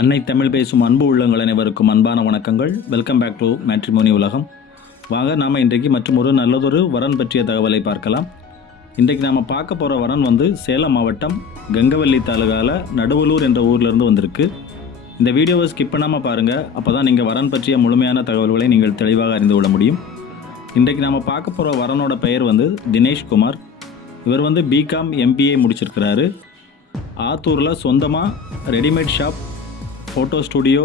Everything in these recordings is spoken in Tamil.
அன்னை தமிழ் பேசும் அன்பு உள்ளங்கள் அனைவருக்கும் அன்பான வணக்கங்கள். வெல்கம் பேக் டு மேட்ரிமோனி உலகம். வாங்க நாம் இன்றைக்கு மற்றும் ஒரு நல்லதொரு வரன் பற்றிய தகவலை பார்க்கலாம். இன்றைக்கு நாம் பார்க்க போகிற வரன் சேலம் மாவட்டம் கங்கவல்லி தாலுகாவில் நடுவலூர் என்ற ஊர்லேருந்து வந்திருக்கு. இந்த வீடியோவை ஸ்கிப் பண்ணாமல் பாருங்கள். அப்போ தான் நீங்கள் வரன் பற்றிய முழுமையான தகவல்களை நீங்கள் தெளிவாக அறிந்து கொள்ள முடியும். இன்றைக்கு நாம் பார்க்க போகிற வரனோட பெயர் தினேஷ்குமார். இவர் பிகாம் MBA முடிச்சிருக்கிறாரு. ஆத்தூரில் சொந்தமாக ரெடிமேட் ஷாப், ஃபோட்டோ ஸ்டுடியோ,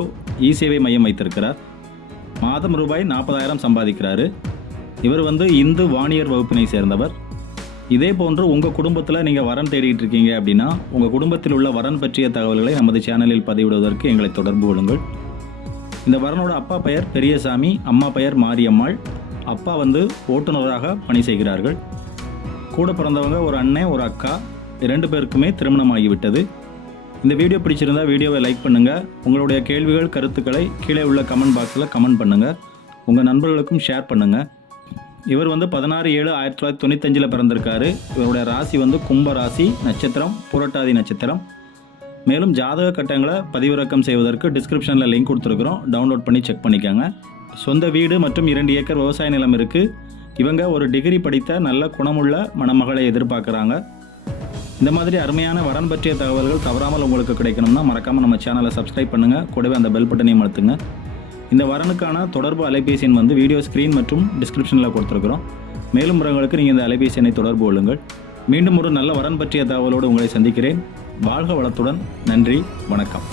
சேவை மையம் வைத்திருக்கிறார். மாதம் ரூபாய் 40,000 சம்பாதிக்கிறாரு. இவர் இந்து வாணியர் வகுப்பினை சேர்ந்தவர். இதே போன்று உங்கள் குடும்பத்தில் நீங்கள் வரன் தேடிட்டு இருக்கீங்க அப்படின்னா உங்கள் குடும்பத்தில் உள்ள வரன் பற்றிய தகவல்களை நமது சேனலில் பதிவிடுவதற்கு எங்களை தொடர்பு கொள்ளுங்கள். இந்த வரனோட அப்பா பெயர் பெரியசாமி, அம்மா பெயர் மாரியம்மாள். அப்பா ஓட்டுநராக பணி செய்கிறார்கள். கூட பிறந்தவங்க ஒரு அண்ணன், ஒரு அக்கா, 2 பேருக்குமே திருமணமாகிவிட்டது. இந்த வீடியோ பிடிச்சிருந்தா வீடியோவை லைக் பண்ணுங்கள். உங்களுடைய கேள்விகள், கருத்துக்களை கீழே உள்ள கமெண்ட் பாக்ஸில் கமெண்ட் பண்ணுங்கள். உங்கள் நண்பர்களுக்கும் ஷேர் பண்ணுங்கள். இவர் 16/7/1995 பிறந்திருக்காரு. இவருடைய ராசி கும்ப ராசி, நட்சத்திரம் புரட்டாதி நட்சத்திரம். மேலும் ஜாதக கட்டங்களை பதிவிறக்கம் செய்வதற்கு டிஸ்கிரிப்ஷனில் லிங்க் கொடுத்துருக்குறோம். டவுன்லோட் பண்ணி செக் பண்ணிக்கோங்க. சொந்த வீடு மற்றும் 2 ஏக்கர் விவசாய நிலம் இருக்குது. இவங்க ஒரு டிகிரி படித்த நல்ல குணமுள்ள மணமகளை எதிர்பார்க்குறாங்க. இந்த மாதிரி அருமையான வரன் பற்றிய தகவல்கள் தவறாமல் உங்களுக்கு கிடைக்கணும்னா மறக்காமல் நம்ம சேனலை சப்ஸ்கிரைப் பண்ணுங்கள். கூடவே அந்த பெல் பட்டனையும் அழுத்துங்க. இந்த வரனுக்கான தொடர்பு அலைபேசி எண் வீடியோ ஸ்க்ரீன் மற்றும் டிஸ்கிரிப்ஷனில் கொடுத்துருக்குறோம். மேலும் முறைகளுக்கு நீங்கள் இந்த அலைபேசி எண்ணை தொடர்பு கொள்ளுங்கள். மீண்டும் ஒரு நல்ல வரன் பற்றிய தகவலோடு உங்களை சந்திக்கிறேன். வாழ்க வளத்துடன். நன்றி, வணக்கம்.